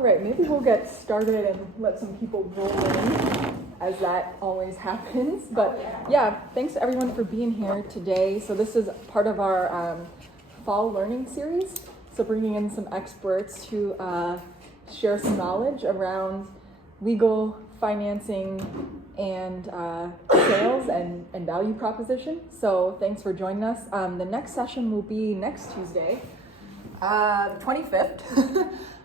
right, maybe we'll get started and let some people roll in, as that always happens. But yeah, thanks to everyone for being here today. So this is part of our fall learning series. So bringing in some experts to share some knowledge around legal, financing, and sales and value proposition. So thanks for joining us. The next session will be next Tuesday, 25th.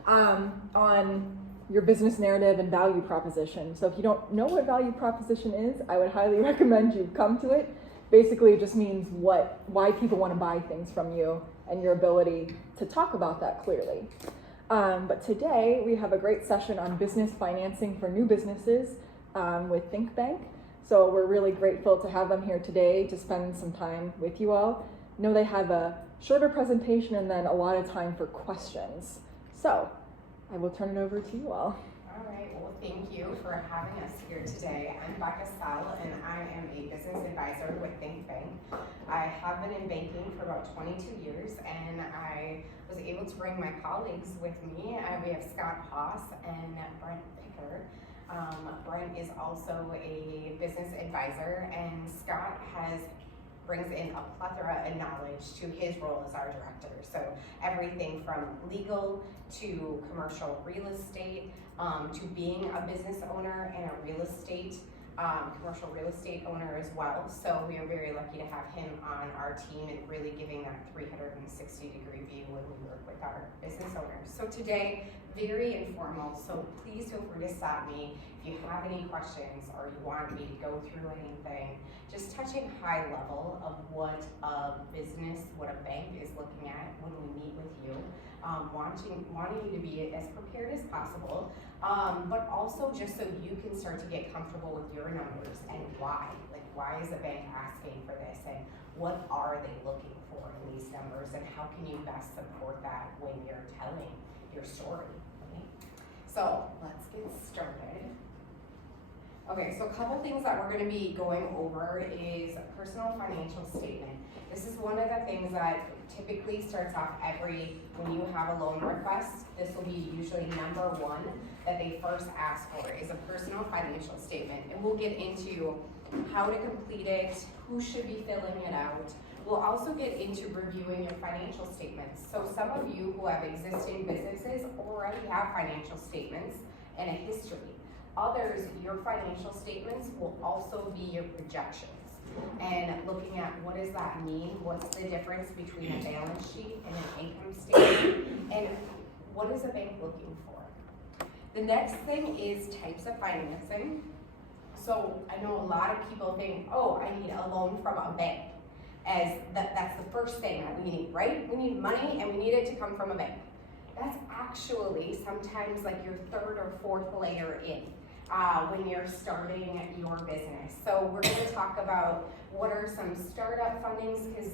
On your business narrative and value proposition. So if you don't know what value proposition is, I would highly recommend you come to it. Basically, it just means why people want to buy things from you and your ability to talk about that clearly. But today we have a great session on business financing for new businesses with Think Bank. So we're really grateful to have them here today to spend some time with you all. I know they have a shorter presentation and then a lot of time for questions. So I will turn it over to you all. All right, well, thank you for having us here today. I'm Becca Sell, and I am a business advisor with Think Bank. I have been in banking for about 22 years, and I was able to bring my colleagues with me. We have Scott Haas and Brent Picker. Brent is also a business advisor, and Scott brings in a plethora of knowledge to his role as our director. So everything from legal to commercial real estate, to being a business owner and a commercial real estate owner as well. So we are very lucky to have him on our team and really giving that 360-degree view when we work with our business owners. So today, very informal, so please feel free to stop me if you have any questions or you want me to go through anything. Just touching high level of what a business, what a bank is looking at when we meet with you. Wanting you to be as prepared as possible, but also just so you can start to get comfortable with your numbers and why. Like, why is a bank asking for this, and what are they looking for in these numbers, and how can you best support that when you're telling your story, right? So let's get started. Okay, so a couple things that we're going to be going over is a personal financial statement. This is one of the things that typically starts off when you have a loan request. This will be usually number one that they first ask for is a personal financial statement. And we'll get into how to complete it, who should be filling it out. We'll also get into reviewing your financial statements. So some of you who have existing businesses already have financial statements and a history. Others, your financial statements will also be your projections. And looking at what does that mean? What's the difference between a balance sheet and an income statement? And what is a bank looking for? The next thing is types of financing. So I know a lot of people think, oh, I need a loan from a bank. That's the first thing that we need, right? We need money and we need it to come from a bank. That's actually sometimes like your third or fourth layer in. When you're starting your business. So we're going to talk about what are some startup fundings, because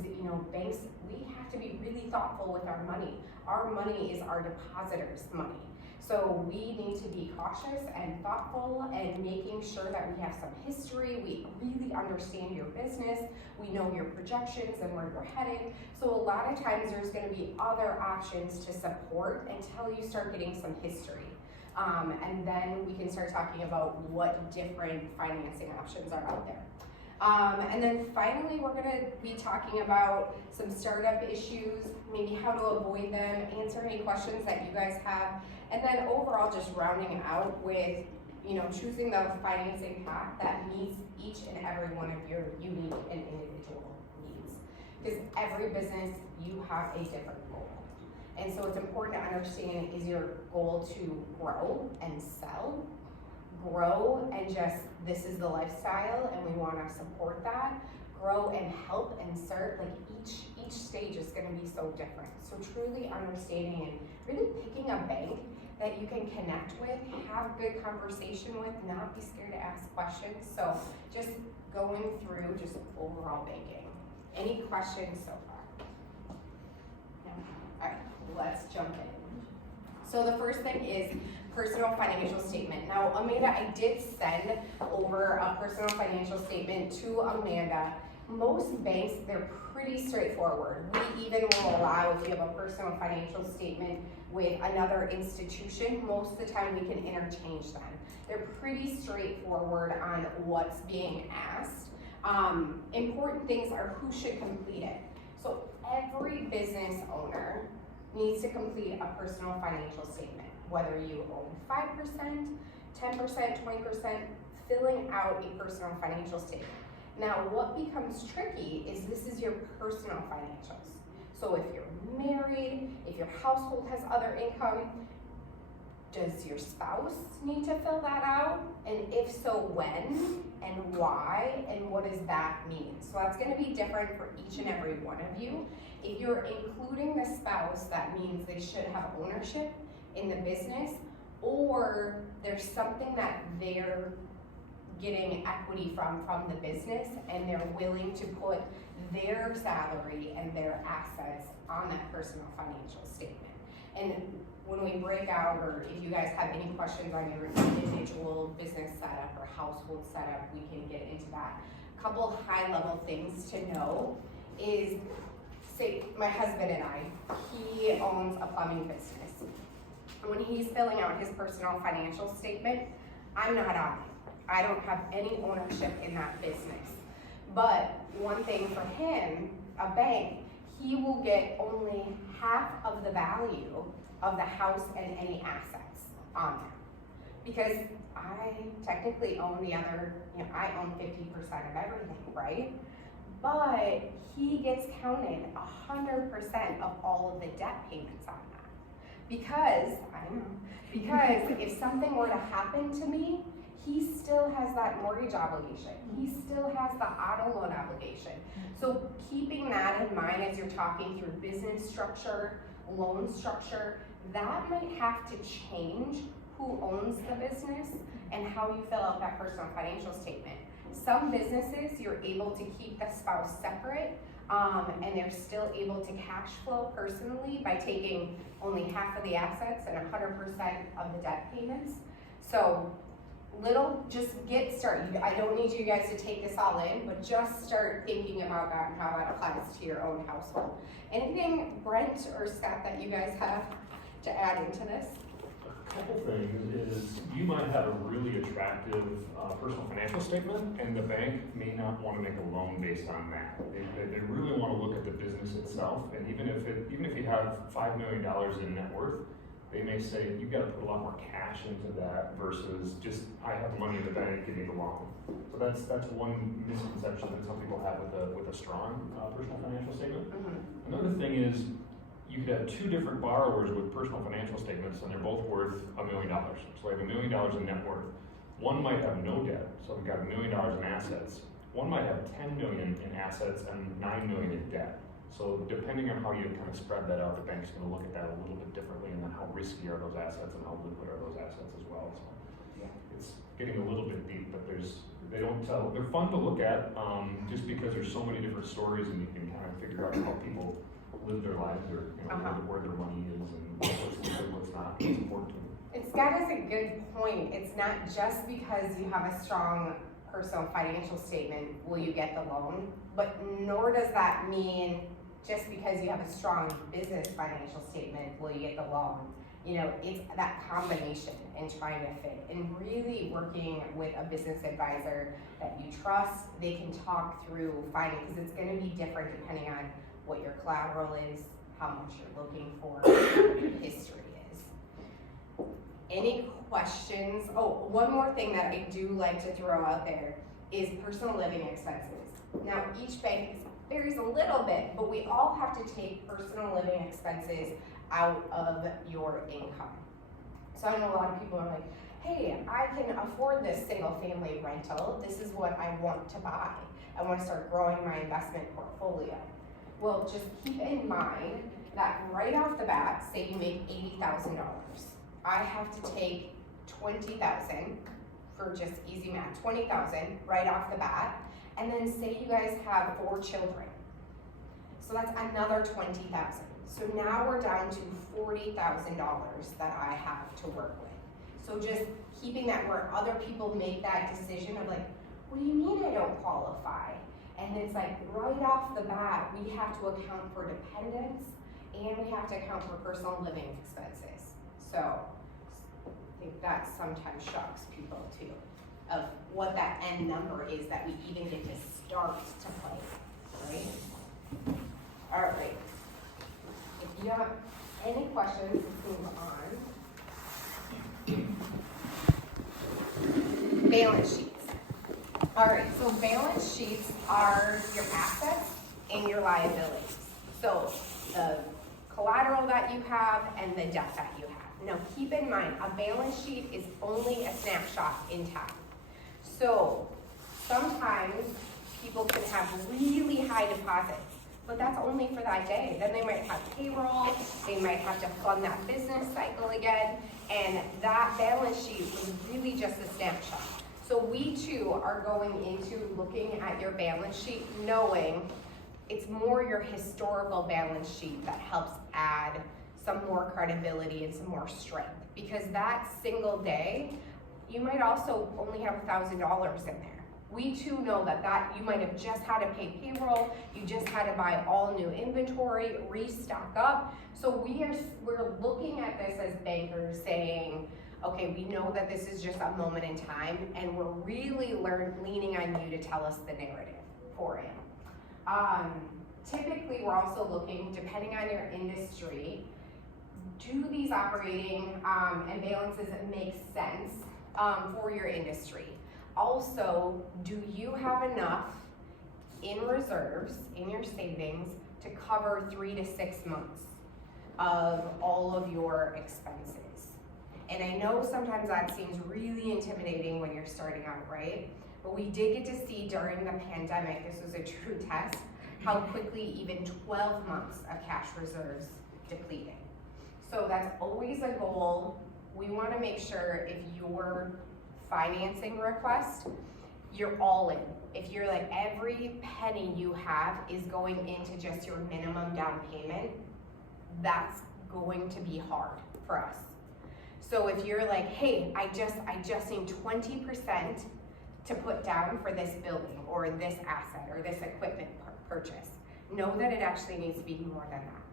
banks, we have to be really thoughtful with our money. Our money is our depositors' money. So we need to be cautious and thoughtful and making sure that we have some history. We really understand your business. We know your projections and where you're headed. So a lot of times there's going to be other options to support until you start getting some history. And then we can start talking about what different financing options are out there. And then finally, we're going to be talking about some startup issues, maybe how to avoid them, answer any questions that you guys have, and then overall just rounding out with, choosing the financing path that meets each and every one of your unique and individual needs. Because every business, you have a different goal. And so it's important to understand, is your goal to grow and sell, grow and just, this is the lifestyle and we want to support that, grow and help and serve, like each stage is going to be so different. So truly understanding and really picking a bank that you can connect with, have good conversation with, not be scared to ask questions. So just going through just overall banking. Any questions so far? No? All right. Let's jump in. So the first thing is personal financial statement. Now, Amanda, I did send over a personal financial statement to Amanda. most banks, they're pretty straightforward. We even will allow, if you have a personal financial statement with another institution, most of the time we can interchange them. They're pretty straightforward on what's being asked. Important things are who should complete it. So every business owner needs to complete a personal financial statement, whether you own 5%, 10%, 20%, filling out a personal financial statement. Now, what becomes tricky is this is your personal financials. So if you're married, if your household has other income, does your spouse need to fill that out? And if so, when and why, and what does that mean? So that's gonna be different for each and every one of you. If you're including the spouse, that means they should have ownership in the business, or there's something that they're getting equity from the business, and they're willing to put their salary and their assets on that personal financial statement. And when we break out, or if you guys have any questions on your individual business setup or household setup, we can get into that. A couple high level things to know is, say my husband and I, he owns a plumbing business. When he's filling out his personal financial statement, I'm not on it. I don't have any ownership in that business. But one thing for him, a bank, he will get only half of the value of the house and any assets on there. Because I technically own the other, I own 50% of everything, right? But he gets counted 100% of all of the debt payments on that. Because if something were to happen to me, he still has that mortgage obligation. He still has the auto loan obligation. So keeping that in mind as you're talking through business structure, loan structure, that might have to change who owns the business and how you fill out that personal financial statement. Some businesses, you're able to keep the spouse separate, and they're still able to cash flow personally by taking only half of the assets and 100% of the debt payments. So just get started. I don't need you guys to take this all in, but just start thinking about that and how that applies to your own household. Anything, Brent or Scott, that you guys have to add into this? A couple things is you might have a really attractive personal financial statement, and the bank may not want to make a loan based on that. They really want to look at the business itself, and even if you have $5 million in net worth, they may say you've got to put a lot more cash into that versus just I have money in the bank, give me the loan. So that's one misconception that some people have with a strong personal financial statement. Mm-hmm. Another thing is you could have two different borrowers with personal financial statements, and they're both worth $1 million. So they have $1 million in net worth. One might have no debt, so they've got $1 million in assets. One might have 10 million in assets and 9 million in debt. So depending on how you kind of spread that out, the bank's going to look at that a little bit differently, and then how risky are those assets and how liquid are those assets as well. So yeah, it's getting a little bit deep, but they're fun to look at just because there's so many different stories, and you can kind of figure out how people live their lives, or where their money is and what's liquid, what's not, what's important to them. And Scott has a good point. It's not just because you have a strong personal financial statement will you get the loan, but nor does that mean just because you have a strong business financial statement will you get the loan. It's that combination and trying to fit, and really working with a business advisor that you trust. They can talk through finding, because it's going to be different depending on what your collateral is, how much you're looking for, what your history is. Any questions? Oh, one more thing that I do like to throw out there is personal living expenses. Now, each bank varies a little bit, but we all have to take personal living expenses out of your income. So I know a lot of people are like, hey, I can afford this single family rental. This is what I want to buy. I want to start growing my investment portfolio. Well, just keep in mind that right off the bat, say you make $80,000. I have to take $20,000 for just easy math, $20,000 right off the bat. And then say you guys have 4 children. So that's another $20,000. So now we're down to $40,000 that I have to work with. So just keeping that where other people make that decision of like, what do you mean I don't qualify? And it's like right off the bat, we have to account for dependents and we have to account for personal living expenses. So I think that sometimes shocks people too, of what that end number is that we even get to start to play, right? All right. If you have any questions, let's move on. Balance sheets. All right, so balance sheets are your assets and your liabilities. So the collateral that you have and the debt that you have. Now keep in mind, a balance sheet is only a snapshot in time. So sometimes people can have really high deposits, but that's only for that day. Then they might have payroll, they might have to fund that business cycle again, and that balance sheet was really just a snapshot. So we too are going into looking at your balance sheet knowing it's more your historical balance sheet that helps add some more credibility and some more strength. Because that single day, you might also only have $1,000 in there. We too know that you might have just had to pay payroll, you just had to buy all new inventory, restock up. So we're looking at this as bankers saying, okay, we know that this is just a moment in time, and we're really leaning on you to tell us the narrative for it. Typically, we're also looking, depending on your industry, do these operating and balances make sense for your industry? Also, do you have enough in reserves, in your savings, to cover 3 to 6 months of all of your expenses? And I know sometimes that seems really intimidating when you're starting out, right? But we did get to see during the pandemic, this was a true test, how quickly even 12 months of cash reserves depleted. So that's always a goal. We want to make sure if your financing request, you're all in. If you're like every penny you have is going into just your minimum down payment, that's going to be hard for us. So if you're like, hey, I just need 20% to put down for this building or this asset or this equipment purchase, know that it actually needs to be more than that.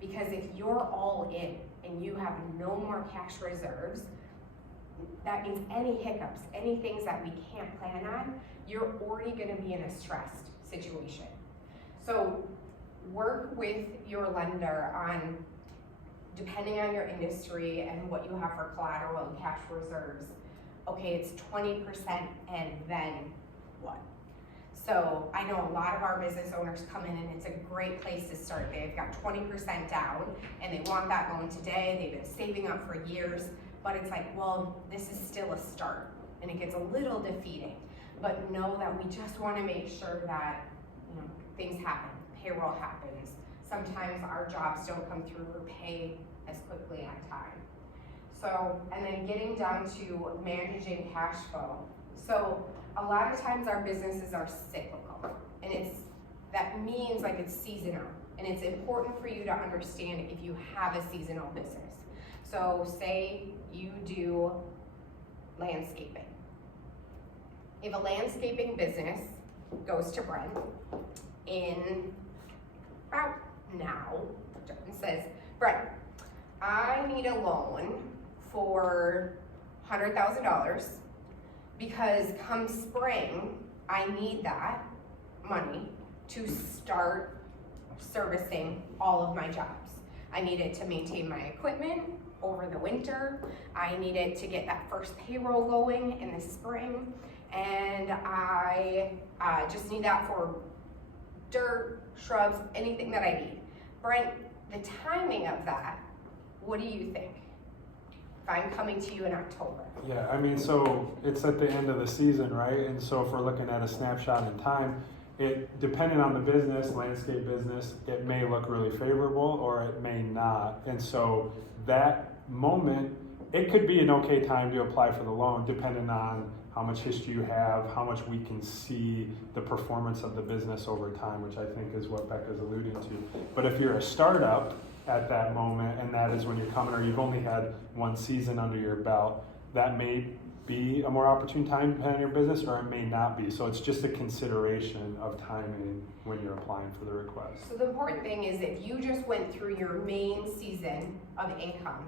Because if you're all in and you have no more cash reserves, that means any hiccups, any things that we can't plan on, you're already gonna be in a stressed situation. So work with your lender on, depending on your industry and what you have for collateral and cash reserves, okay, it's 20% and then what? So I know a lot of our business owners come in and it's a great place to start. They've got 20% down and they want that loan today. They've been saving up for years, but it's like, well, this is still a start and it gets a little defeating. But know that we just want to make sure that, you know, things happen, payroll happens. Sometimes our jobs don't come through or pay as quickly on time. So, and then getting down to managing cash flow. So a lot of times our businesses are cyclical, and that means like it's seasonal, and it's important for you to understand if you have a seasonal business. So say you do landscaping. If a landscaping business goes to Brent in about now and says, Brent, I need a loan for $100,000 because come spring, I need that money to start servicing all of my jobs. I need it to maintain my equipment over the winter. I need it to get that first payroll going in the spring. And I just need that for dirt, shrubs, anything that I need. Brent, the timing of that, what do you think? If I'm coming to you in October. Yeah, I mean, so it's at the end of the season, right? And so if we're looking at a snapshot in time, depending on the business, landscape business, it may look really favorable or it may not. And so that moment, it could be an okay time to apply for the loan depending on how much history you have, how much we can see the performance of the business over time, which I think is what Becca's alluding to. But if you're a startup at that moment, and that is when you're coming, or you've only had one season under your belt, that may be a more opportune time depending on your business, or it may not be. So it's just a consideration of timing when you're applying for the request. So the important thing is if you just went through your main season of income,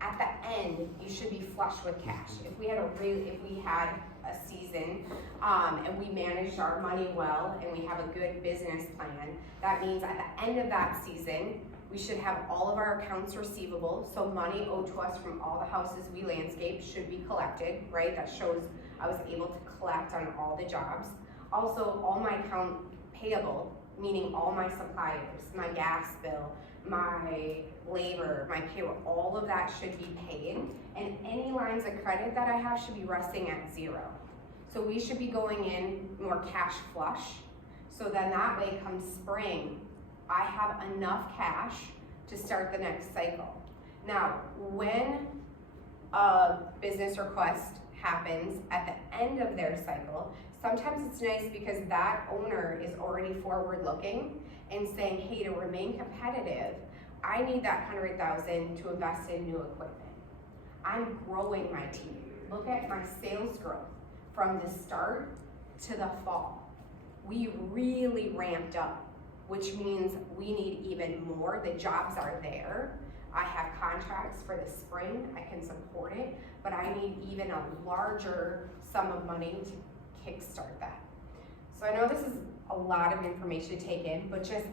at the end, you should be flush with cash. If we had a season, and we managed our money well, and we have a good business plan, that means at the end of that season, we should have all of our accounts receivable, so money owed to us from all the houses we landscape should be collected, right? That shows I was able to collect on all the jobs. Also, all my account payable, meaning all my suppliers, my gas bill, my labor, my payroll, all of that should be paid, and any lines of credit that I have should be resting at 0. So we should be going in more cash flush, so then that way come spring, I have enough cash to start the next cycle. Now, when a business request happens at the end of their cycle, sometimes it's nice because that owner is already forward looking and saying, hey, to remain competitive, I need that $100,000 to invest in new equipment. I'm growing my team. Look at my sales growth from the start to the fall. We really ramped up, which means we need even more. The jobs are there. I have contracts for the spring, I can support it, but I need even a larger sum of money to kickstart that. So I know this is a lot of information to take in, but just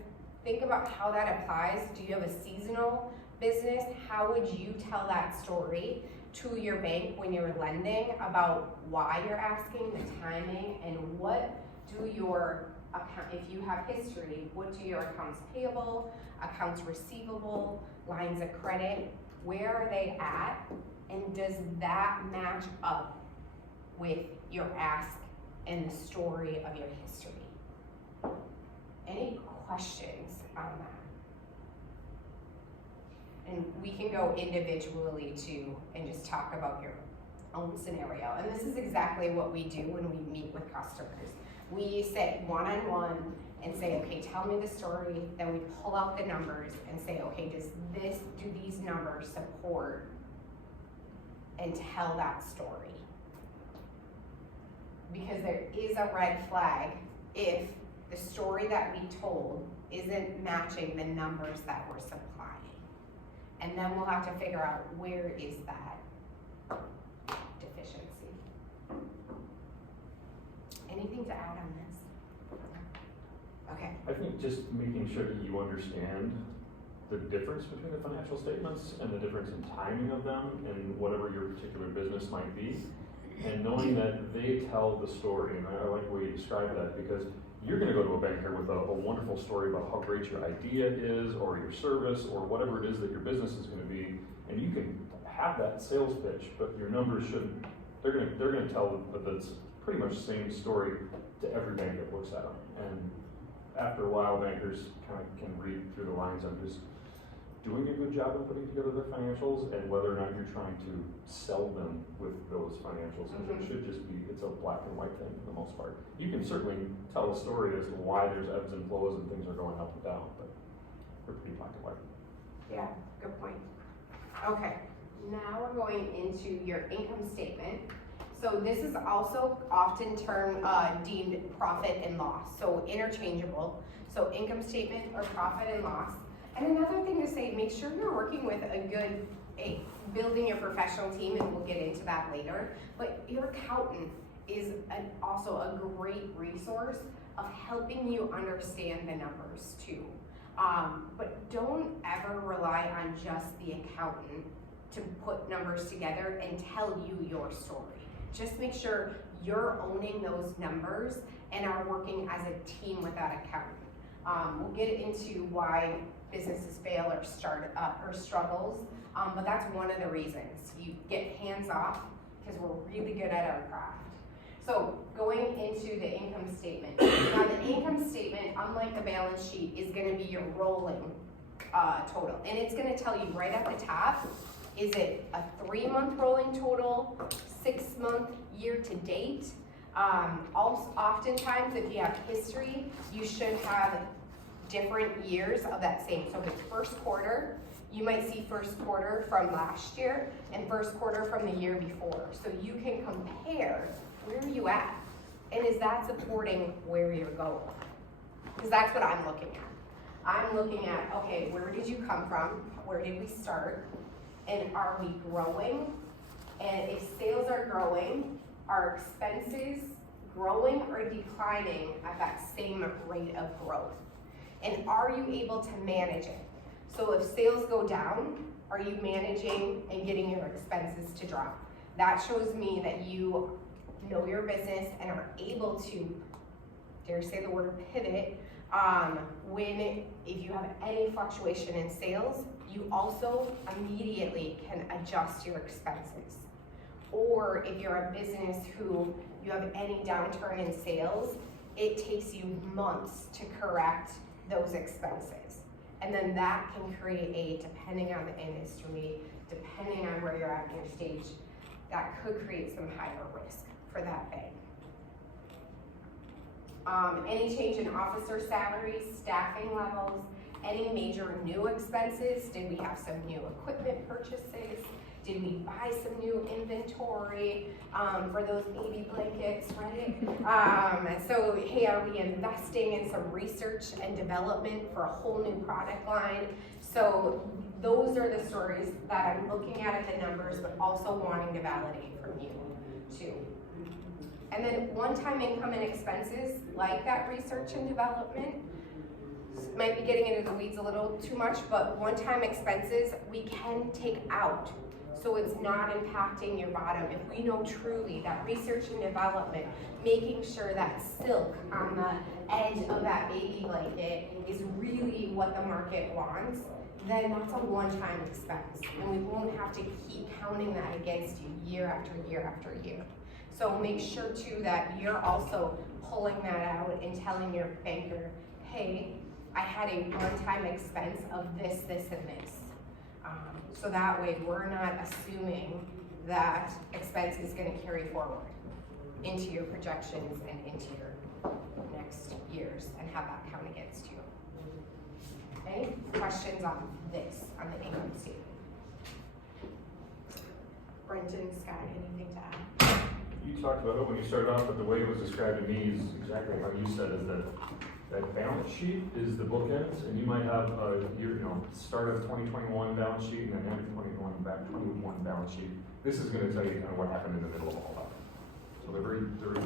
think about how that applies. Do you have a seasonal business? How would you tell that story to your bank when you're lending about why you're asking, the timing, and what do your account, if you have history, what do your accounts payable, accounts receivable, lines of credit, where are they at, and does that match up with your ask and the story of your history? Any questions on that? And we can go individually too and just talk about your own scenario. And this is exactly what we do when we meet with customers. We sit one-on-one and say, okay, tell me the story. Then we pull out the numbers and say, okay, do these numbers support and tell that story? Because there is a red flag if the story that we told isn't matching the numbers that we're supplying. And then we'll have to figure out where is that deficiency. Anything to add on this? Okay. I think just making sure that you understand the difference between the financial statements and the difference in timing of them and whatever your particular business might be, and knowing that they tell the story. And I like the way you describe that, because you're going to go to a bank here with a wonderful story about how great your idea is, or your service, or whatever it is that your business is going to be, and you can have that sales pitch, but your numbers shouldn't. They're going to tell that it's pretty much the same story to every bank that looks at them. And after a while, bankers kind of can read through the lines on just doing a good job of putting together their financials, and whether or not you're trying to sell them with those financials. Because it should just be, it's a black and white thing for the most part. You can certainly tell a story as to why there's ebbs and flows and things are going up and down, but they're pretty black and white. Yeah, good point. Okay, now we're going into your income statement. So this is also often deemed profit and loss, so interchangeable. So income statement or profit and loss. And another thing to say, make sure you're working with building a professional team, and we'll get into that later. But your accountant is also a great resource of helping you understand the numbers too. But don't ever rely on just the accountant to put numbers together and tell you your story. Just make sure you're owning those numbers and are working as a team with that accountant. We'll get into why businesses fail or struggles, but that's one of the reasons. You get hands off because we're really good at our craft. So going into the income statement. Now the income statement, unlike the balance sheet, is going to be your rolling total. And it's going to tell you right at the top, is it a 3-month rolling total, 6-month year to date? Oftentimes, if you have history, you should have different years of that same. So if it's first quarter, You might see first quarter from last year and first quarter from the year before. So you can compare where are you at, and is that supporting where you're going? Because that's what I'm looking at. I'm looking at, okay, where did you come from? Where did we start? And are we growing? And if sales are growing, are expenses growing or declining at that same rate of growth? And are you able to manage it? So if sales go down, are you managing and getting your expenses to drop? That shows me that you know your business and are able to, dare say the word pivot, if you have any fluctuation in sales, you also immediately can adjust your expenses. Or if you're a business who you have any downturn in sales, it takes you months to correct those expenses. And then that can create, depending on the industry, depending on where you're at in your stage, that could create some higher risk for that bank. Any change in officer salaries, staffing levels, any major new expenses? Did we have some new equipment purchases? Did we buy some new inventory for those baby blankets, right? So, hey, are we investing in some research and development for a whole new product line? So those are the stories that I'm looking at the numbers, but also wanting to validate from you too. And then one-time income and expenses, like that research and development, might be getting into the weeds a little too much, but one-time expenses we can take out. So it's not impacting your bottom. If we know truly that research and development, making sure that silk on the edge of that baby blanket is really what the market wants, then that's a one-time expense. And we won't have to keep counting that against you year after year after year. So make sure too that you're also pulling that out and telling your banker, hey, I had a one-time expense of this, this, and this. So that way we're not assuming that expense is going to carry forward into your projections and into your next years and have that count against you. Any questions on this, on the income statement? Brenton, Scott, anything to add? You talked about it when you started off, but the way it was described to me is exactly how you said, is that balance sheet is the bookends, and you might have a start of 2021 balance sheet and then end of 2021 balance sheet. This is going to tell you kind of what happened in the middle of all that. So they're very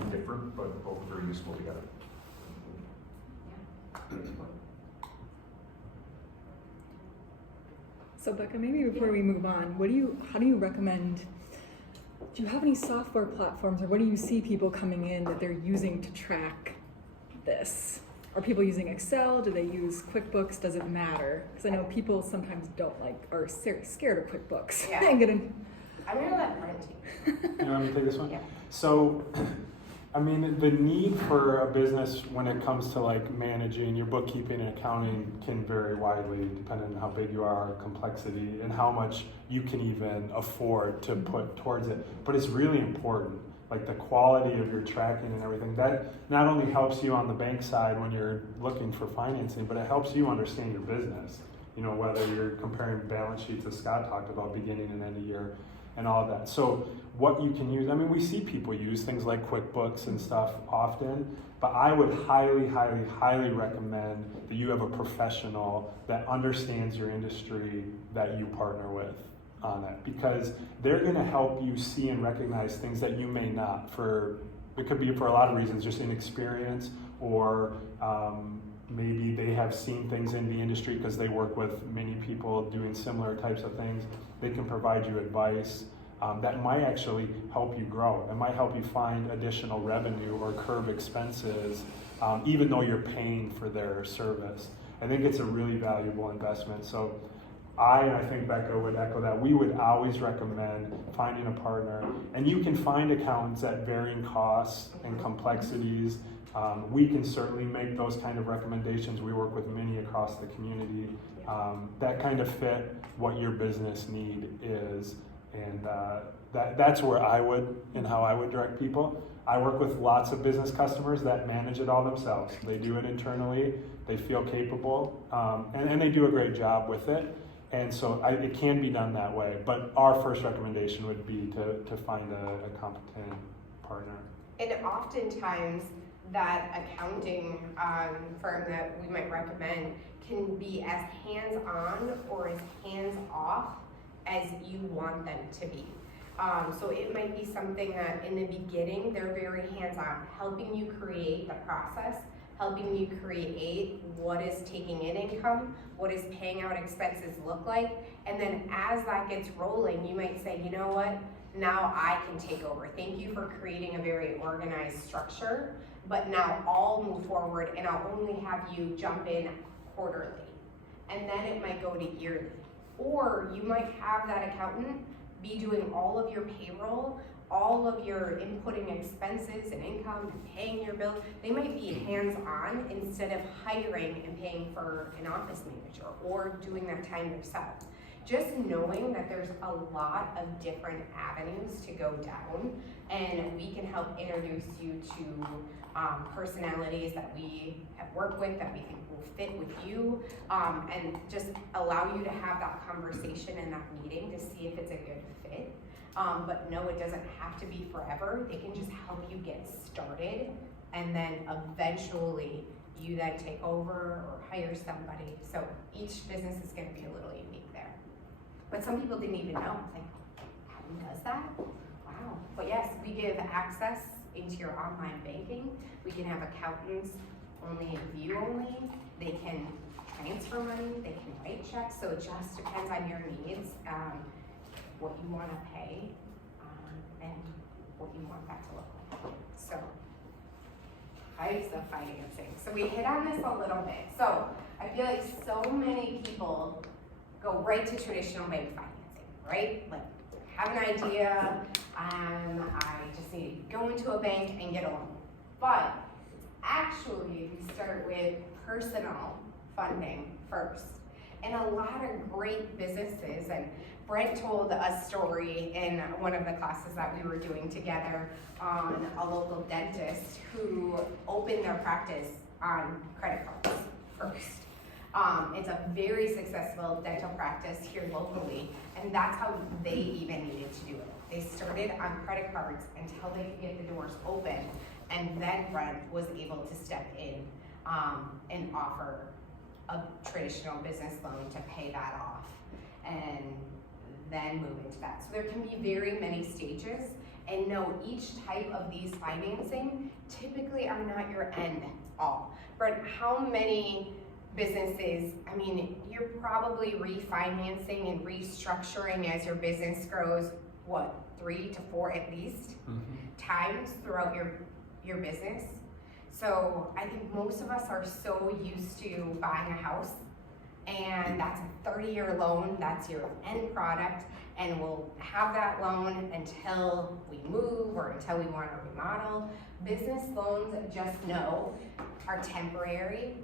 different, but both very useful together. So Becca, maybe before we move on, how do you recommend, do you have any software platforms, or what do you see people coming in that they're using to track this? Are people using Excel? Do they use QuickBooks? Does it matter? Because I know people sometimes are scared of QuickBooks. Yeah. I'm gonna let Brent. You want me to take this one? Yeah. So, I mean, the need for a business when it comes to like managing your bookkeeping and accounting can vary widely depending on how big you are, complexity, and how much you can even afford to put towards it. But it's really important, like the quality of your tracking and everything. That not only helps you on the bank side when you're looking for financing, but it helps you understand your business. You know, whether you're comparing balance sheets, as Scott talked about, beginning and end of year, and all of that. So what you can use, I mean, we see people use things like QuickBooks and stuff often, but I would highly, highly, highly recommend that you have a professional that understands your industry that you partner with on it, because they're gonna help you see and recognize things that you may not. It could be for a lot of reasons, just inexperience, or maybe they have seen things in the industry because they work with many people doing similar types of things. They can provide you advice that might actually help you grow. It might help you find additional revenue or curb expenses, even though you're paying for their service. I think it's a really valuable investment. So I think Becca would echo that. We would always recommend finding a partner. And you can find accountants at varying costs and complexities. We can certainly make those kind of recommendations. We work with many across the community that kind of fit what your business need is. And that's where I would, and how I would direct people. I work with lots of business customers that manage it all themselves. They do it internally. They feel capable, and they do a great job with it. And so it can be done that way, but our first recommendation would be to find a competent partner. And oftentimes, that accounting firm that we might recommend can be as hands-on or as hands-off as you want them to be. So it might be something that in the beginning, they're very hands-on, helping you create the process, helping you create what is taking in income, what is paying out expenses look like, and then as that gets rolling, you might say, you know what, now I can take over. Thank you for creating a very organized structure, but now I'll move forward and I'll only have you jump in quarterly. And then it might go to yearly. Or you might have that accountant be doing all of your payroll, all of your inputting expenses and income and paying your bill. They might be hands-on instead of hiring and paying for an office manager or doing that time yourself. Just knowing that there's a lot of different avenues to go down, and we can help introduce you to personalities that we have worked with that we think will fit with you, and just allow you to have that conversation in that meeting to see if it's a good fit. But no, it doesn't have to be forever. They can just help you get started, and then eventually you then take over or hire somebody. So each business is going to be a little unique there. But some people didn't even know. It's like, who does that? Wow. But yes, we give access into your online banking. We can have accountants only view only. They can transfer money. They can write checks. So it just depends on your needs, what you want to pay, and what you want that to look like. So types of financing. So we hit on this a little bit. So I feel like so many people go right to traditional bank financing, right? Like, have an idea, I just need to go into a bank and get a loan. But actually, we start with personal funding first. And a lot of great businesses, and Brent told a story in one of the classes that we were doing together on a local dentist who opened their practice on credit cards first. It's a very successful dental practice here locally, and that's how they even needed to do it. They started on credit cards until they could get the doors open, and then Brent was able to step in and offer a traditional business loan to pay that off, and then move into that. So there can be very many stages, and no, each type of these financing typically are not your end all. Brent, how many businesses, I mean, you're probably refinancing and restructuring as your business grows, what, 3 to 4 at least times throughout your business? So I think most of us are so used to buying a house, and that's a 30-year loan, that's your end product, and we'll have that loan until we move or until we want to remodel. Business loans, just know, are temporary.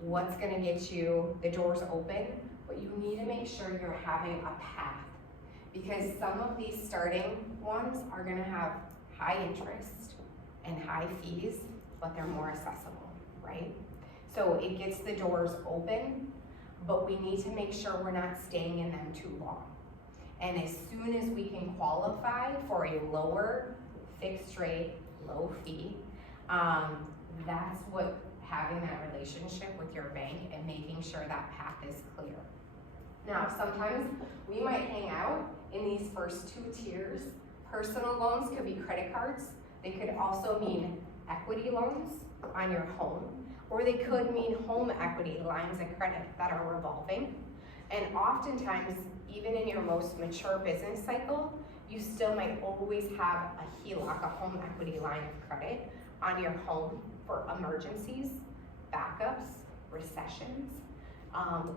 What's going to get you the doors open, but you need to make sure you're having a path, because some of these starting ones are going to have high interest and high fees, but they're more accessible, right? So it gets the doors open, but we need to make sure we're not staying in them too long. And as soon as we can qualify for a lower fixed rate, low fee, that's what having that relationship with your bank and making sure that path is clear. Now, sometimes we might hang out in these first 2 tiers. Personal loans could be credit cards. They could also mean equity loans on your home, or they could mean home equity lines of credit that are revolving. And oftentimes, even in your most mature business cycle, you still might always have a HELOC, a home equity line of credit on your home for emergencies, backups, recessions.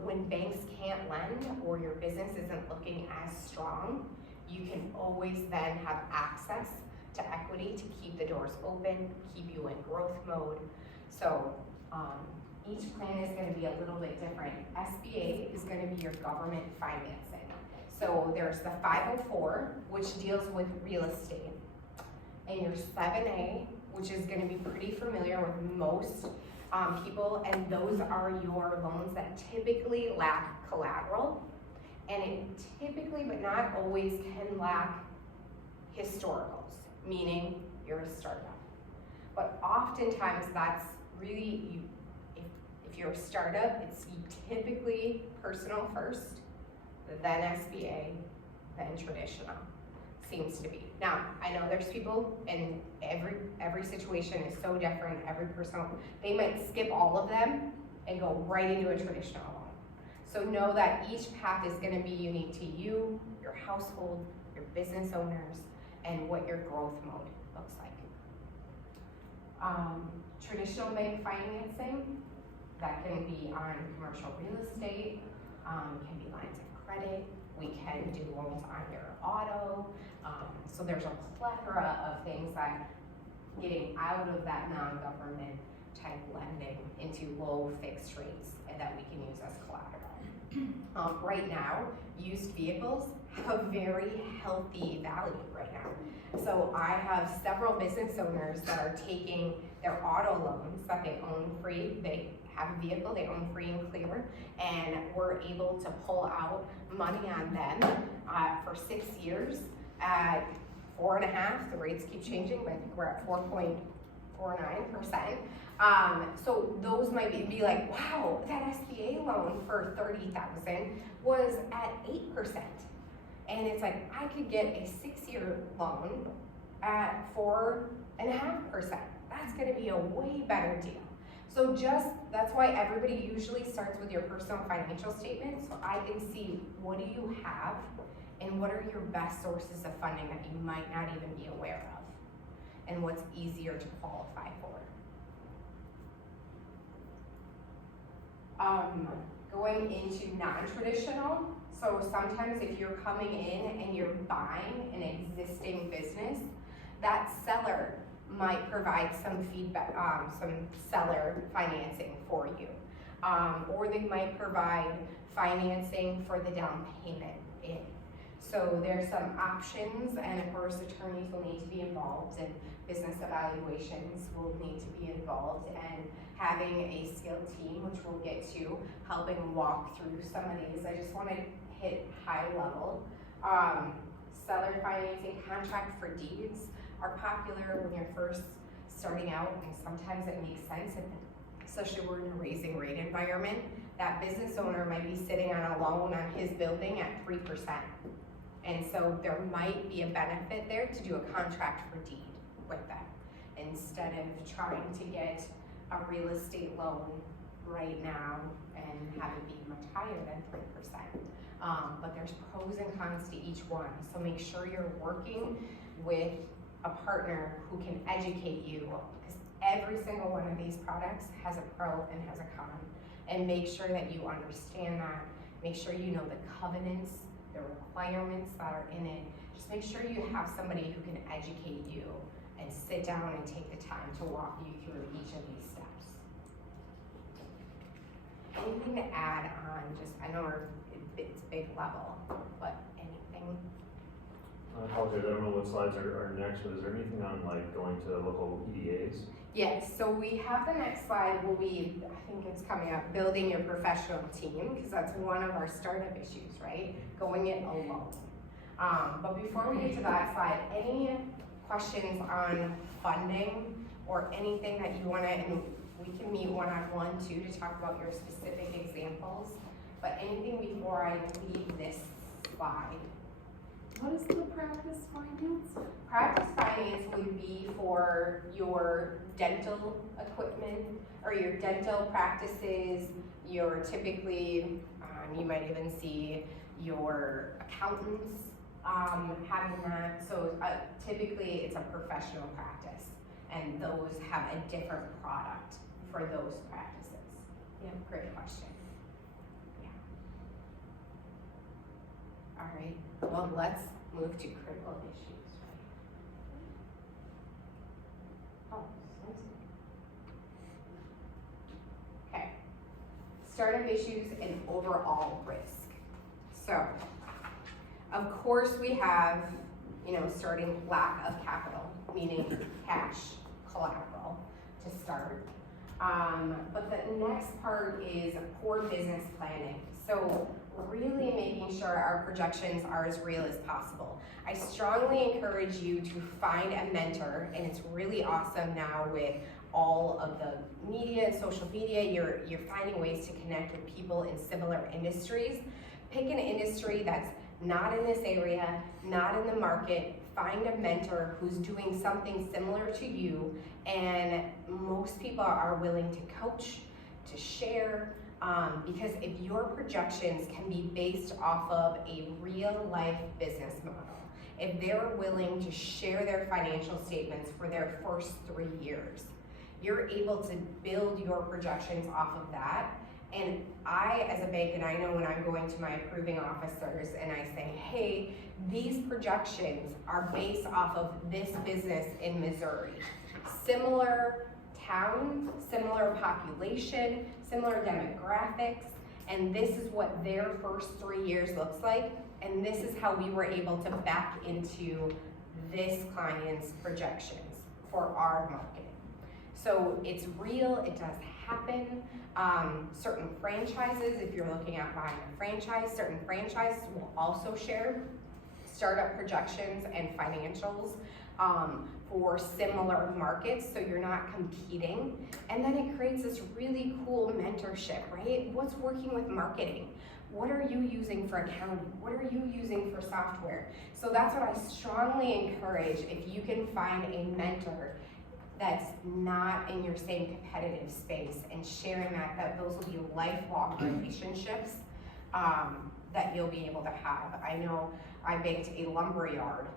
When banks can't lend or your business isn't looking as strong, you can always then have access to equity to keep the doors open, keep you in growth mode. So each plan is going to be a little bit different. SBA is going to be your government financing. So there's the 504, which deals with real estate, and your 7A, which is going to be pretty familiar with most people, and those are your loans that typically lack collateral, And it typically, but not always, can lack historicals, meaning you're a startup. But oftentimes that's really, if you're a startup, it's typically personal first, then SBA, then traditional, seems to be. Now, I know there's people, and every situation is so different, every person, they might skip all of them and go right into a traditional loan. So know that each path is gonna be unique to you, your household, your business owners, and what your growth mode looks like. Traditional bank financing, that can be on commercial real estate, can be lines of credit, we can do loans on your auto. So there's a plethora of things that getting out of that non-government type lending into low fixed rates and that we can use as collateral. Right now, used vehicles have a very healthy value right now. So I have several business owners that are taking their auto loans that they own free. They have a vehicle they own free and clear, and we're able to pull out money on them for 6 years at 4.5%. The rates keep changing, but I think we're at 4.49%. So those might be like, wow, that SBA loan for $30,000 was at 8%. And it's like, I could get a 6-year loan at 4.5%. That's gonna be a way better deal. So that's why everybody usually starts with your personal financial statement, so I can see what do you have and what are your best sources of funding that you might not even be aware of, and what's easier to qualify for. Going into non-traditional, so sometimes if you're coming in and you're buying an existing business, that seller might provide some feedback, some seller financing for you. Or they might provide financing for the down payment in. So there's some options, and of course attorneys will need to be involved, and business evaluations will need to be involved, and having a skilled team, which we'll get to, helping walk through some of these. I just want to hit high level. Seller financing, contract for deeds are popular when you're first starting out, and sometimes it makes sense, especially we're in a raising rate environment. That business owner might be sitting on a loan on his building at 3%. And so there might be a benefit there to do a contract for deed with them, instead of trying to get a real estate loan right now and have it be much higher than 3%. But there's pros and cons to each one. So make sure you're working with a partner who can educate you, because every single one of these products has a pro and has a con. And make sure that you understand that. Make sure you know the covenants, the requirements that are in it. Just make sure you have somebody who can educate you and sit down and take the time to walk you through each of these steps. Anything to add on? Just, I know it's big level, but anything? I apologize, I don't know what slides are next, but is there anything on like going to local EDAs? Yes, so we have the next slide will be, I think it's coming up, building your professional team, because that's one of our startup issues, right? Going it alone. But before we get to that slide, any questions on funding or anything that you want to, and we can meet one-on-one too to talk about your specific examples, but anything before I leave this slide? What is the practice finance? Practice finance would be for your dental equipment or your dental practices, your typically, you might even see your accountants having that. So typically it's a professional practice, and those have a different product for those practices. Yeah, great question. Yeah. All right, well, let's move to critical issues. Oh, okay. Startup issues and overall risk. So, of course we have, starting lack of capital, meaning cash, collateral to start. But the next part is poor business planning. So really making sure our projections are as real as possible. I strongly encourage you to find a mentor, and it's really awesome now with all of the media and social media, you're finding ways to connect with people in similar industries. Pick an industry that's not in this area, not in the market. Find a mentor who's doing something similar to you, and most people are willing to coach, to share, because if your projections can be based off of a real life business model, if they're willing to share their financial statements for their first 3 years, you're able to build your projections off of that. And I, as a bank, and I know when I'm going to my approving officers and I say, hey, these projections are based off of this business in Missouri. Similar town, similar population, similar demographics, and this is what their first 3 years looks like, and this is how we were able to back into this client's projections for our market. So it's real, it does happen. Certain franchises, if you're looking at buying a franchise, certain franchises will also share startup projections and financials for similar markets, so you're not competing. And then it creates this really cool mentorship, right? What's working with marketing? What are you using for accounting? What are you using for software? So that's what I strongly encourage. If you can find a mentor that's not in your same competitive space and sharing that those will be lifelong relationships that you'll be able to have. I know I banked a lumberyard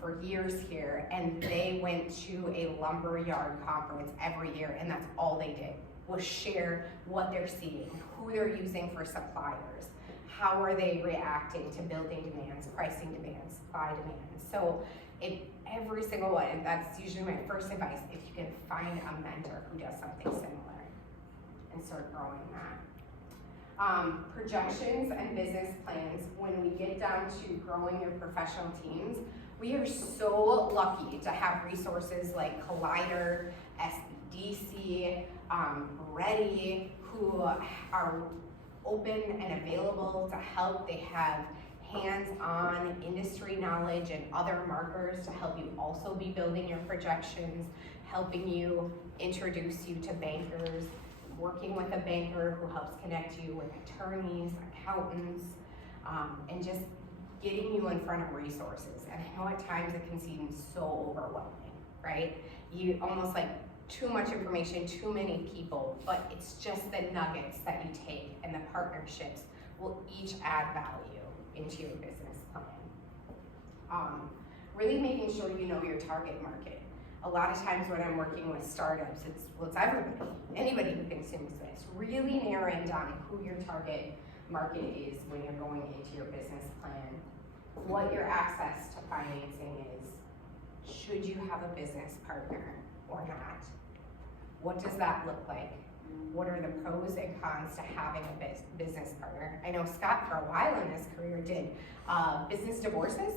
for years here, and they went to a lumberyard conference every year, and that's all they did was share what they're seeing, who they're using for suppliers, how are they reacting to building demands, pricing demands, supply demands. So every single one, and that's usually my first advice, if you can find a mentor who does something similar and start growing that. Projections and business plans, when we get down to growing your professional teams, we are so lucky to have resources like Collider, SBDC, Ready, who are open and available to help. They have hands-on industry knowledge and other markers to help you also be building your projections, helping you introduce you to bankers, working with a banker who helps connect you with attorneys, accountants, and just getting you in front of resources. And I know at times it can seem so overwhelming, right? You almost like too much information, too many people, but it's just the nuggets that you take, and the partnerships will each add value into your business plan. Really making sure you know your target market. A lot of times when I'm working with startups, it's everybody, anybody who consumes this. Really narrowing down who your target market is when you're going into your business plan, what your access to financing is, should you have a business partner or not? What does that look like? What are the pros and cons to having a business partner? I know Scott, for a while in his career, did business divorces.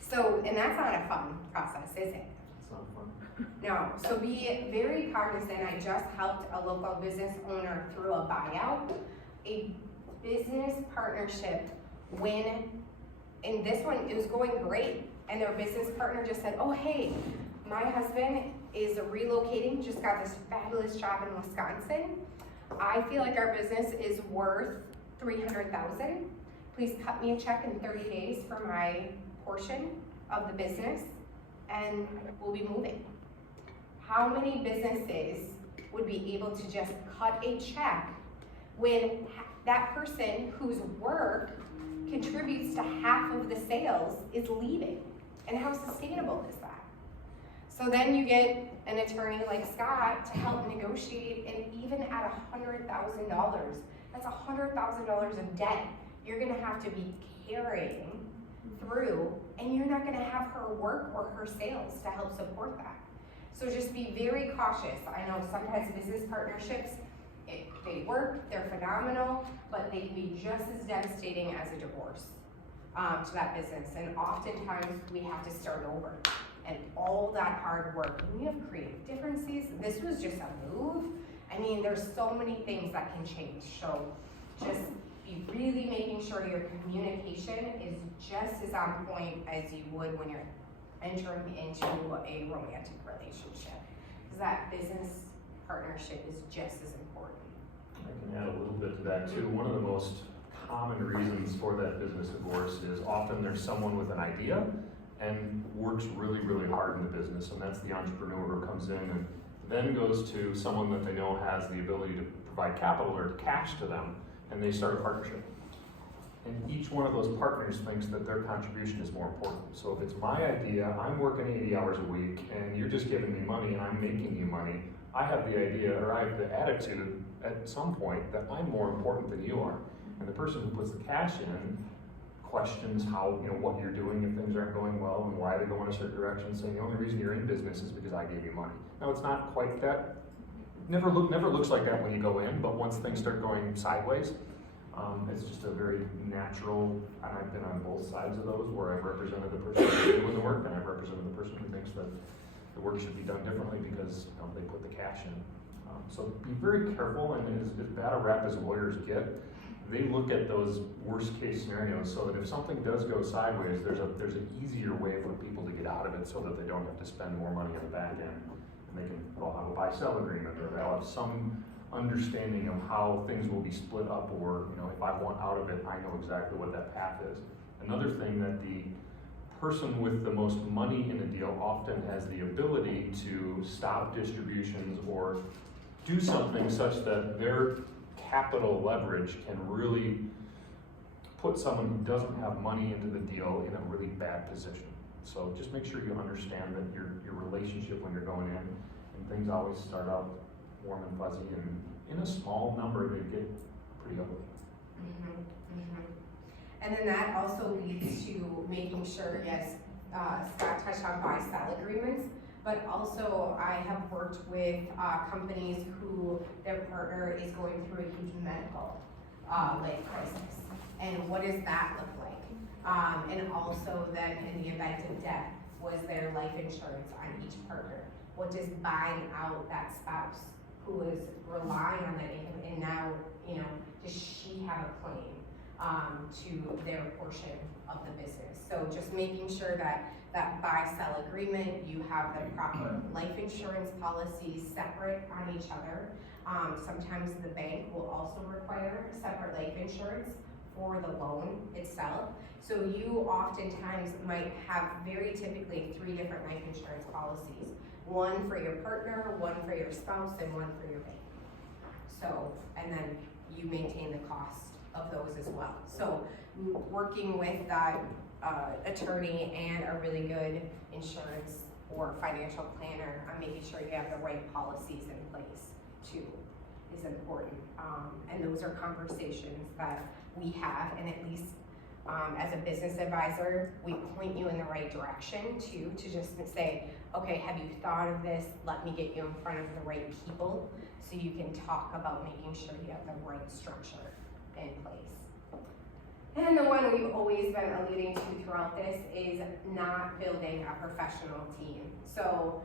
So, and that's not a fun process, is it? It's not fun. No, so be very cognizant. I just helped a local business owner through a buyout. A business partnership when, in this one, it was going great. And their business partner just said, oh, hey, my husband is relocating, just got this fabulous job in Wisconsin. I feel like our business is worth $300,000. Please cut me a check in 30 days for my portion of the business, and we'll be moving. How many businesses would be able to just cut a check when that person whose work contributes to half of the sales is leaving? And how sustainable is that? So then you get an attorney like Scott to help negotiate, and even at $100,000, that's $100,000 of debt you're gonna have to be carrying through, and you're not gonna have her work or her sales to help support that. So just be very cautious. I know sometimes business partnerships, they work, they're phenomenal, but they can be just as devastating as a divorce to that business. And oftentimes we have to start over. And all that hard work, and we have creative differences. This was just a move. I mean, there's so many things that can change. So just be really making sure your communication is just as on point as you would when you're entering into a romantic relationship. Because that business partnership is just as important. I can add a little bit to that too. One of the most common reasons for that business divorce is often there's someone with an idea and works really, really hard in the business, and that's the entrepreneur who comes in and then goes to someone that they know has the ability to provide capital or cash to them, and they start a partnership. And each one of those partners thinks that their contribution is more important. So if it's my idea, I'm working 80 hours a week, and you're just giving me money and I'm making you money, I have the idea, or I have the attitude at some point that I'm more important than you are. And the person who puts the cash in questions how, what you're doing if things aren't going well and why they go in a certain direction, saying the only reason you're in business is because I gave you money. Now it's not quite that, never looks like that when you go in, but once things start going sideways, it's just a very natural, and I've been on both sides of those where I've represented the person who's doing the work and I've represented the person who thinks that the work should be done differently because they put the cash in. So be very careful, and as bad a rap as lawyers get, they look at those worst case scenarios so that if something does go sideways, there's an easier way for people to get out of it so that they don't have to spend more money on the back end. And they'll have a buy-sell agreement, or they'll have some understanding of how things will be split up, or if I want out of it, I know exactly what that path is. Another thing that the person with the most money in a deal often has the ability to stop distributions or do something such that their capital leverage can really put someone who doesn't have money into the deal in a really bad position. So just make sure you understand that your relationship when you're going in, and things always start out warm and fuzzy, and in a small number they get pretty ugly. And then that also leads to making sure, yes, Scott touched on buy-sell agreements, but also I have worked with companies who their partner is going through a huge medical life crisis. And what does that look like? And also then in the event of death, was there life insurance on each partner? What does buying out that spouse who is relying on that income, and now, does she have a claim to their portion of the business? So just making sure that buy-sell agreement, you have the proper life insurance policies separate on each other. Sometimes the bank will also require separate life insurance for the loan itself. So you oftentimes might have very typically 3 different life insurance policies. One for your partner, one for your spouse, and one for your bank. So, and then you maintain the cost of those as well. So working with that attorney and a really good insurance or financial planner on making sure you have the right policies in place too is important. And those are conversations that we have, and at least as a business advisor, we point you in the right direction too, to just say, okay, have you thought of this? Let me get you in front of the right people so you can talk about making sure you have the right structure in place. And the one we've always been alluding to throughout this is not building a professional team. So